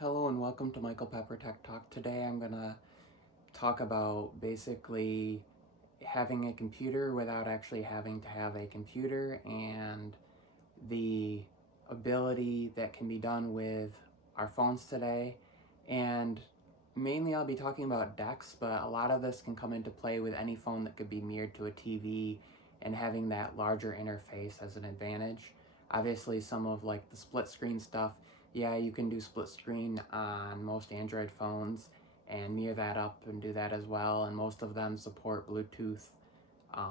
Hello and welcome to Michael Pepper Tech Talk. Today I'm going to talk about basically having a computer without actually having to have a computer and the ability that can be done with our phones today. And mainly I'll be talking about DeX, but a lot of this can come into play with any phone that could be mirrored to a TV and having that larger interface as an advantage. Obviously some of like the split screen stuff, yeah, you can do split screen on most Android phones and mirror that up and do that as well, and most of them support Bluetooth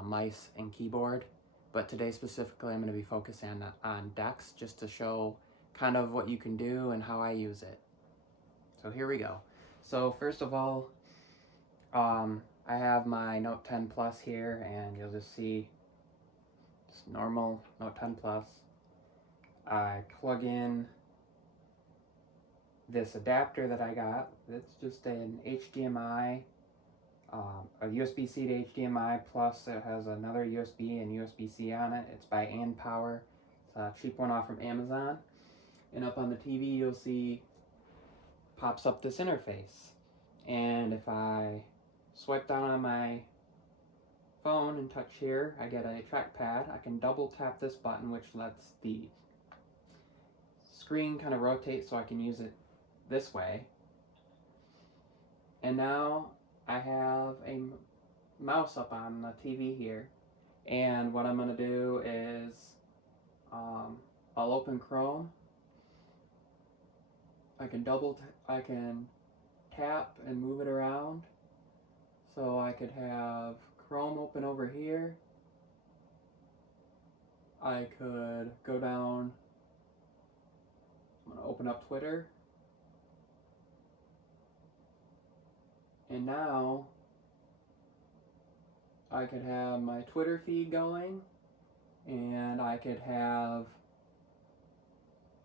mice and keyboard. But today specifically I'm going to be focusing on DeX just to show kind of what you can do and how I use it. So here we go. So first of all, I have my Note 10 Plus here, and you'll just see just normal Note 10 Plus. I plug in this adapter that I got. It's just an HDMI, a USB-C to HDMI, plus it has another USB and USB-C on it. It's by ANPower. It's a cheap one off from Amazon. And up on the TV you'll see pops up this interface. And if I swipe down on my phone and touch here, I get a trackpad. I can double tap this button, which lets the screen kind of rotate so I can use it this way. And now I have a mouse up on the TV here. And what I'm going to do is I'll open Chrome. I can tap and move it around. So I could have Chrome open over here. I could go down, I'm going to open up Twitter. And now I could have my Twitter feed going, and I could have,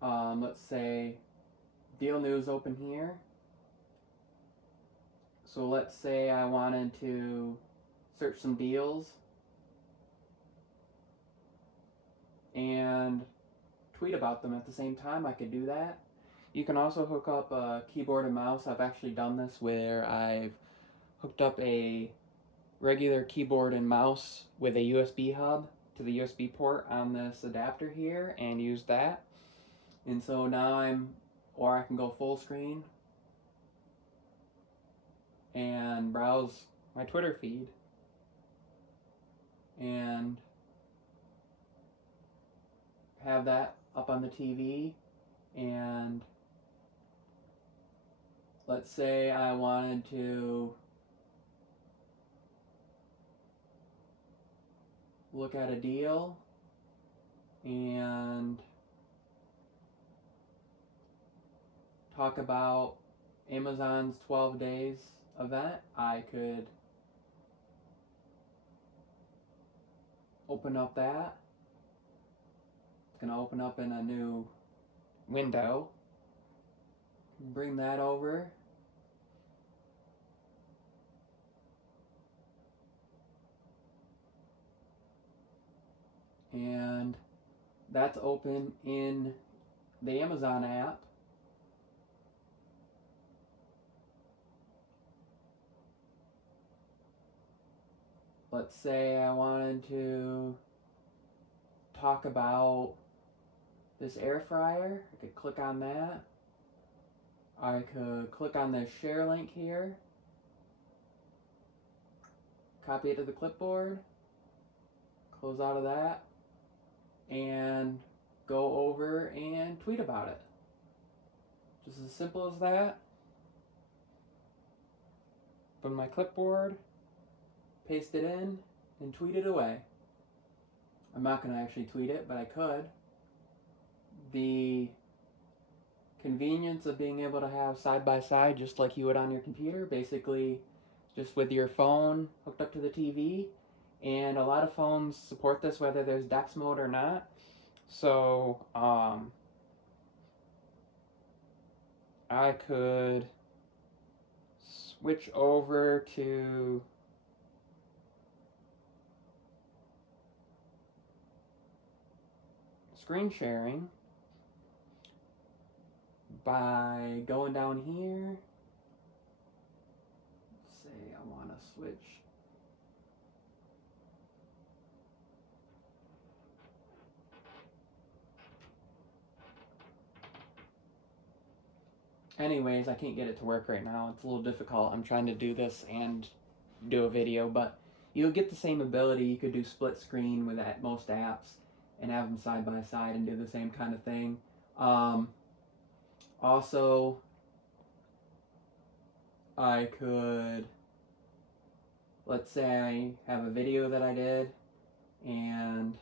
let's say, Deal News open here. So let's say I wanted to search some deals and tweet about them at the same time. I could do that. You can also hook up a keyboard and mouse. I've actually done this where I've hooked up a regular keyboard and mouse with a USB hub to the USB port on this adapter here and used that. And so now I can go full screen and browse my Twitter feed and have that up on the TV. And let's say I wanted to look at a deal and talk about Amazon's 12 days event. I could open up that. It's going to open up in a new window. Bring that over. And that's open in the Amazon app. Let's say I wanted to talk about this air fryer. I could click on that. I could click on this share link here, copy it to the clipboard, close out of that, and go over and tweet about it. Just as simple as that. Open my clipboard, paste it in, and tweet it away. I'm not going to actually tweet it, but I could. The convenience of being able to have side by side just like you would on your computer, basically just with your phone hooked up to the TV. And a lot of phones support this whether there's DeX mode or not. So I could switch over to screen sharing, by going down here. Say I want to switch. Anyways, I can't get it to work right now. It's a little difficult. I'm trying to do this and do a video, but you'll get the same ability. You could do split screen with most apps and have them side by side and do the same kind of thing. Also, I could, let's say I have a video that I did and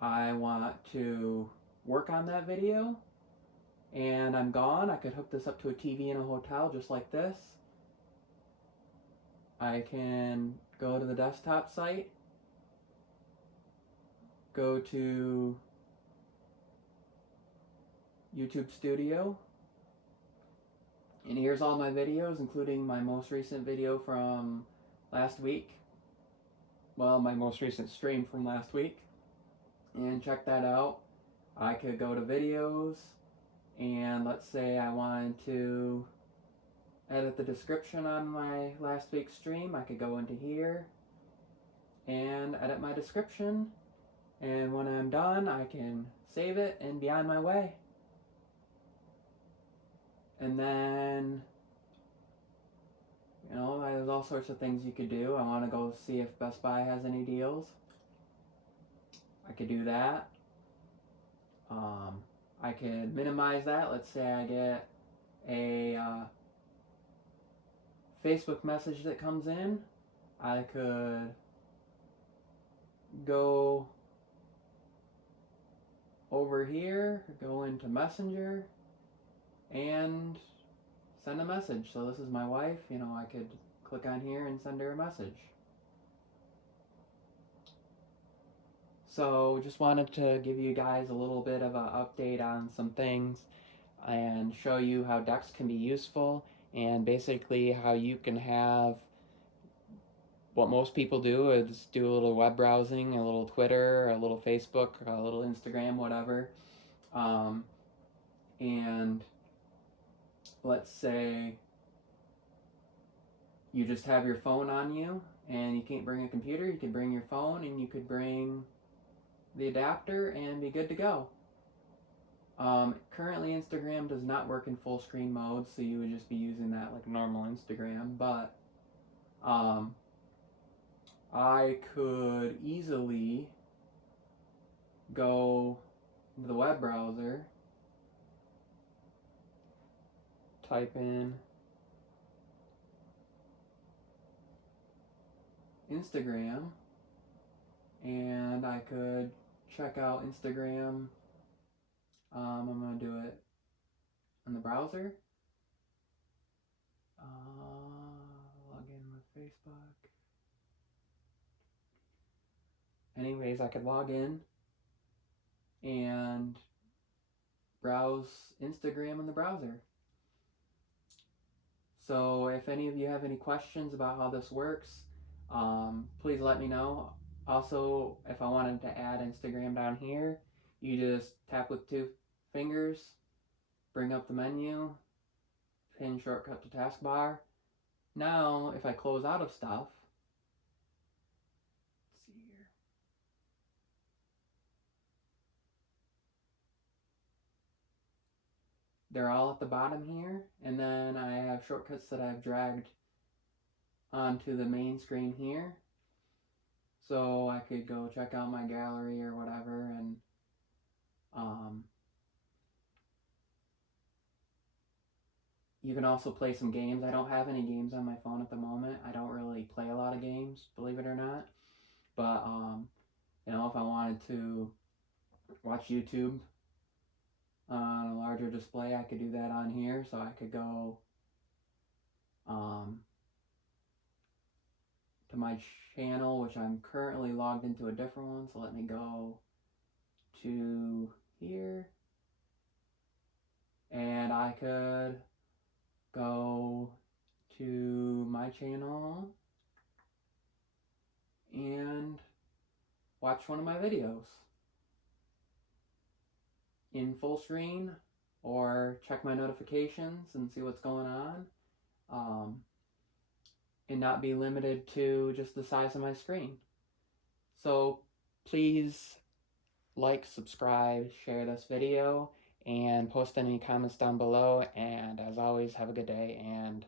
I want to work on that video and I'm gone. I could hook this up to a TV in a hotel just like this. I can go to the desktop site, go to YouTube Studio, and here's all my videos, including my most recent video from last week. Well, my most recent stream from last week. And check that out. I could go to videos, and let's say I wanted to edit the description on my last week's stream. I could go into here and edit my description. And when I'm done, I can save it and be on my way. And then, you know, there's all sorts of things you could do. I want to go see if Best Buy has any deals. I could do that. I could minimize that. Let's say I get a Facebook message that comes in. I could go over here, go into Messenger, and send a message. So this is my wife, you know, I could click on here and send her a message. So just wanted to give you guys a little bit of an update on some things and show you how Dex can be useful and basically how you can have what most people do is do a little web browsing, a little Twitter, a little Facebook, a little Instagram, whatever. And let's say you just have your phone on you and you can't bring a computer, you could bring your phone and you could bring the adapter and be good to go. Currently Instagram does not work in full screen mode, so you would just be using that like normal Instagram, but I could easily go to the web browser, type in Instagram, and I could check out Instagram. I'm going to do it in the browser. Log in with Facebook. Anyways, I could log in and browse Instagram in the browser. So if any of you have any questions about how this works, please let me know. Also, if I wanted to add Instagram down here, you just tap with 2 fingers, bring up the menu, pin shortcut to taskbar. Now, if I close out of stuff, let's see here. They're all at the bottom here, and then I have shortcuts that I've dragged onto the main screen here. So I could go check out my gallery or whatever, and you can also play some games. I don't have any games on my phone at the moment. I don't really play a lot of games, believe it or not. But, you know, if I wanted to watch YouTube on a larger display, I could do that on here. So I could go to my channel, which I'm currently logged into a different one. So let me go to here. And I could go to my channel and watch one of my videos. in full screen or check my notifications and see what's going on, and not be limited to just the size of my screen. So please like, subscribe, share this video, and post any comments down below. And as always, have a good day, and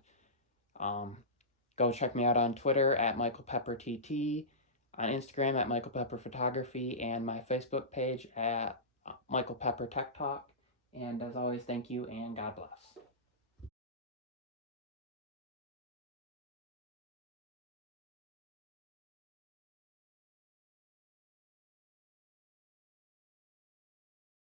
go check me out on Twitter at MichaelPepperTT, on Instagram at Michael Pepper Photography, and my Facebook page at Michael Pepper Tech Talk. And as always, thank you and God bless.